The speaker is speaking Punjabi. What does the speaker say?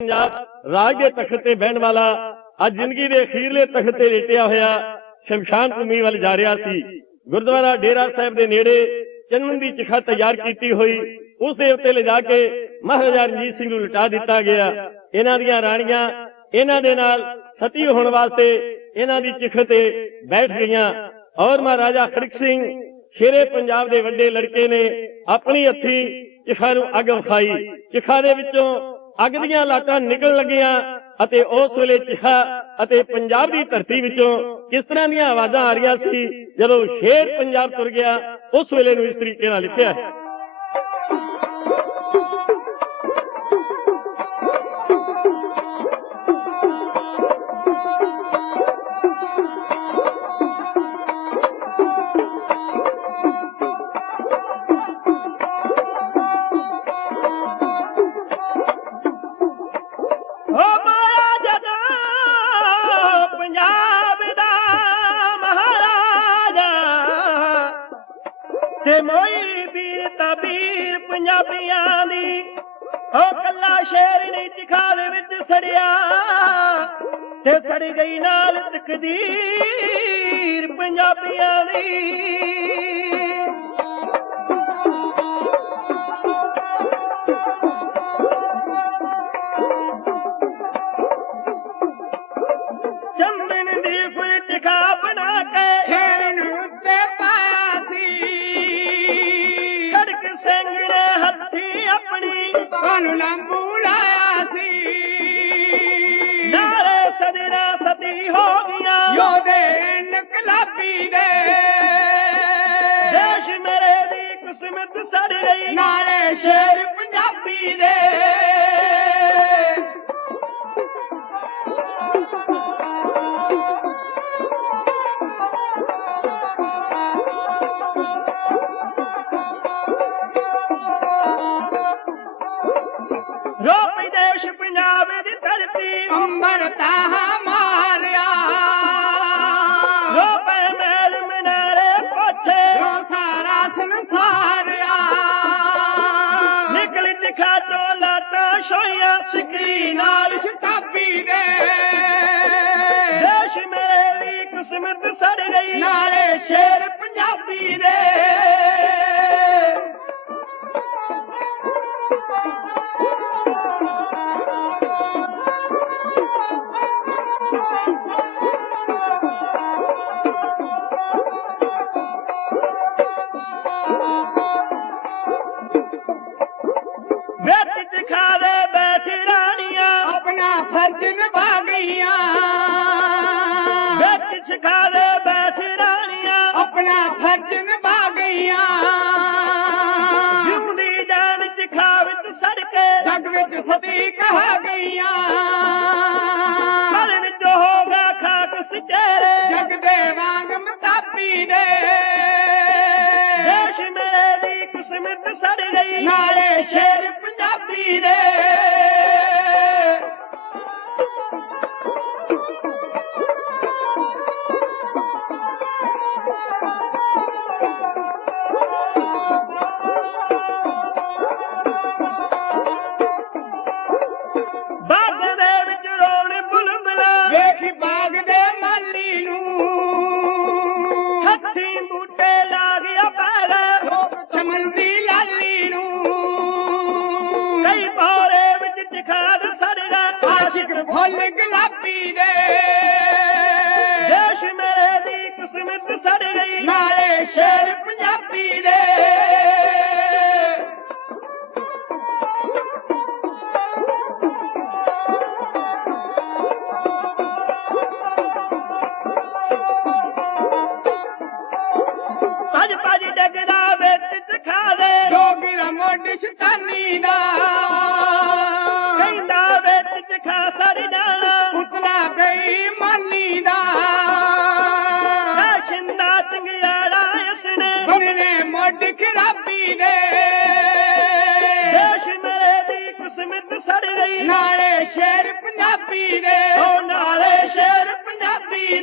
ਪੰਜਾਬ ਰਾਜ ਦੇ ਤਖਤ ਤੇ ਬਹਿਣ ਵਾਲਾ, ਅੱਜ ਜ਼ਿੰਦਗੀ ਦੇ ਅਖੀਰਲੇ ਤਖਤ ਤੇ ਲੇਟਿਆ ਹੋਇਆ ਸ਼ਮਸ਼ਾਨ ਭੂਮੀ ਵੱਲ ਜਾ ਰਿਹਾ ਸੀ। ਗੁਰਦੁਆਰਾ ਡੇਰਾ ਸਾਹਿਬ ਦੇ ਨੇੜੇ ਚੰਨਨ ਦੀ ਚਿਖਾ ਤਿਆਰ ਕੀਤੀ ਹੋਈ, ਉਸ ਦੇ ਉੱਤੇ ਲਿਜਾ ਕੇ ਮਹਾਰਾਜਾ ਰਣਜੀਤ ਸਿੰਘ ਨੂੰ ਲਟਾ ਦਿੱਤਾ ਗਿਆ। ਇਹਨਾਂ ਦੀਆਂ ਰਾਣੀਆਂ ਇਹਨਾਂ ਦੇ ਨਾਲ ਸਤੀ ਹੋਣ ਵਾਸਤੇ ਇਹਨਾਂ ਦੀ ਚਿਖ ਤੇ ਬੈਠ ਗਈਆਂ। ਔਰ ਮਹਾਰਾਜਾ ਖੜਕ ਸਿੰਘ, ਸ਼ੇਰੇ ਪੰਜਾਬ ਦੇ ਵੱਡੇ ਲੜਕੇ ਨੇ ਆਪਣੀ ਹੱਥੀ ਚਿਖਾ ਨੂੰ ਅੱਗ ਵਿਖਾਈ। ਚਿਖਾ ਦੇ ਵਿੱਚੋਂ ਅੱਗ ਦੀਆਂ ਲਾਟਾਂ ਨਿਕਲ ਲੱਗੀਆਂ ਅਤੇ ਉਸ ਵੇਲੇ ਚਿਹਾ ਅਤੇ ਪੰਜਾਬ ਦੀ ਧਰਤੀ ਵਿੱਚੋਂ ਕਿਸ ਤਰ੍ਹਾਂ ਦੀਆਂ ਆਵਾਜ਼ਾਂ ਆ ਰਹੀਆਂ ਸੀ, ਜਦੋਂ ਸ਼ੇਰ ਪੰਜਾਬ ਤੁਰ ਗਿਆ, ਉਸ ਵੇਲੇ ਨੂੰ ਇਸ ਤਰੀਕੇ ਨਾਲ ਲਿਖਿਆ ਹੈ। ਤੇ ਮੋਈ ਵੀਰ ਤਬੀਰ ਪੰਜਾਬੀਆਂ ਦੀ। ਓ ਕੱਲਾ ਸ਼ੇਰ ਨਹੀਂ ਦਿਖਾ ਦੇ ਵਿੱਚ ਸੜਿਆ, ਤੇ ਸੜ ਗਈ ਨਾਲ ਤਕਦੀਰ ਪੰਜਾਬੀਆਂ ਦੀ। सजा सदीपी मे जी कुसमत सर नाले शरी पंजाबी मारियाे। पो सारा सारिया लिखल चिखो लती नाल छी रे रे कुसमत सर नाले शेर पंजाबी ਫਰਜ਼ ਨਿਭਾ ਗਈਆਂ ਵੇਟ ਦਿਖਾ ਦੇ ਬੈਠ ਰਾਣੀਆਂ। ਆਪਣਾ ਫਰਜ਼ ਨਿਭਾ ਗਈਆਂ ਜਿਉਂਦੀ ਜਾਨ ਦਿਖਾ ਵਿੱਚ ਸੜ ਕੇ ਜਗ ਵਿੱਚ ਸਤੀ ਕਹਾ ਗਈਆਂ। ਮਨ ਵਿੱਚ ਹੋਗਾ ਖਾਕ ਸਚੇਰੇ। ਜਗ ਦੇ ਵਾਂਗ ਮਤਾਪੀ ਦੇ ਦੇਸ਼ ਮੇਰੇ ਦੀ ਕਿਸਮਤ ਸੜ ਗਈ। ਨਾਲੇ ਸ਼ੇਰ ਪੰਜਾਬੀ ਦੇ گابيرتري نير پنجابي ڀئي جڳهه کاڌي روڪي رشين कुसिते शर पंजाबी नाले शहर पंजाबी